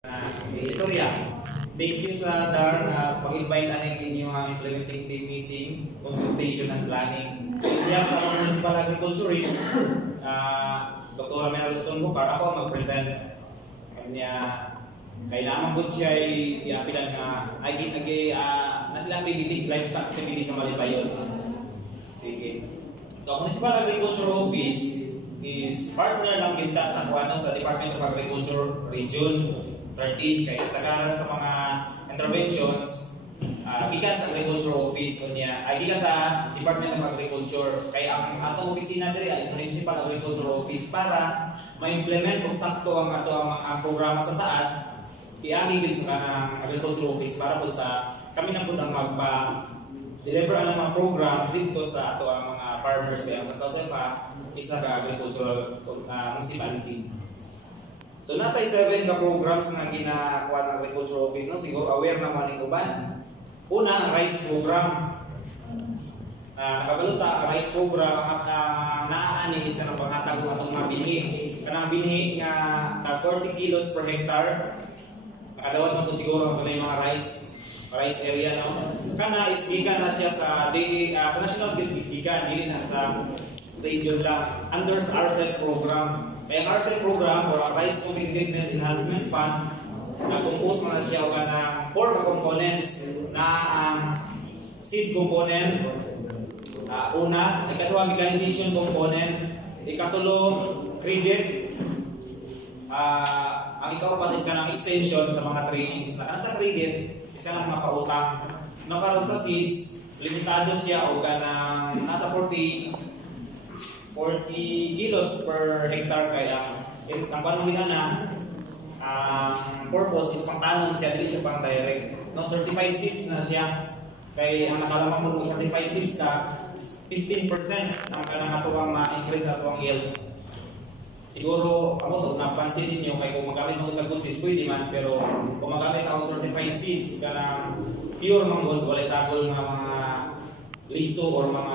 Istorya. Thank you sa DAR sa pag-invite aning inyong implementing team meeting, consultation and planning. Diyan sa Municipal Agriculturist, Dr. Amel Bukar, ako ang mag-present. Kanya, kailangan po siya i-apilan na nasilang activity, livestock activity sa Malibayon. Sige. So, Municipal Agriculture Office is partner lang kita sa Department of Agriculture Region 13 kaya sagaran sa mga interventions gikan sa Agriculture Office gikan sa Department of Agriculture kaya ang atong opisina diri ay Municipal Agriculture Office para ma-implement kung sakto ang mga programa sa taas iagi din sa kanang Agriculture Office para po sa kami na po ang magpa-deliver ang mga programs dito sa ato ang mga farmers kaya sa Josefa isa ka agricultural municipality. So natay 7 ka programs nga ginakuha ng Agriculture Office no siguro aware naman ning uban. Una ang rice program. Nakabaluta ang rice program naaani is kanang panghatag atong mga binhi. Kanang binhi nga 40 kilos per hectare. Nakadawat man po siguro ang mga rice area no. Kana is gikan na siya sa national gikan dili na sa region lang under sa RCEP program. Kaya ang RCEP program or Rice Competitiveness Enhancement Fund na-compose man na siya o na 4 components na ang seed component, una, ikaduha mechanization component, ikatulo credit, ang ikaw is ka ng extension sa mga trainings. Sa credit, is ka ng mga pautang. Nakaroon sa seeds, limitado siya o nasa 40 kilos per hectare kaya ang panungin na purpose is pangtanong siya, dili siya pang direct. No, certified seeds na siya kaya ang nakalamang mo kung certified seeds ka 15% ang kanang atuang ma-increase atuang yield. Siguro ako napansin ninyo kay kung magamit mo ng good seeds pwede man pero kung magamit ako certified seeds kanang pure manggod wala sagol mga liso or mga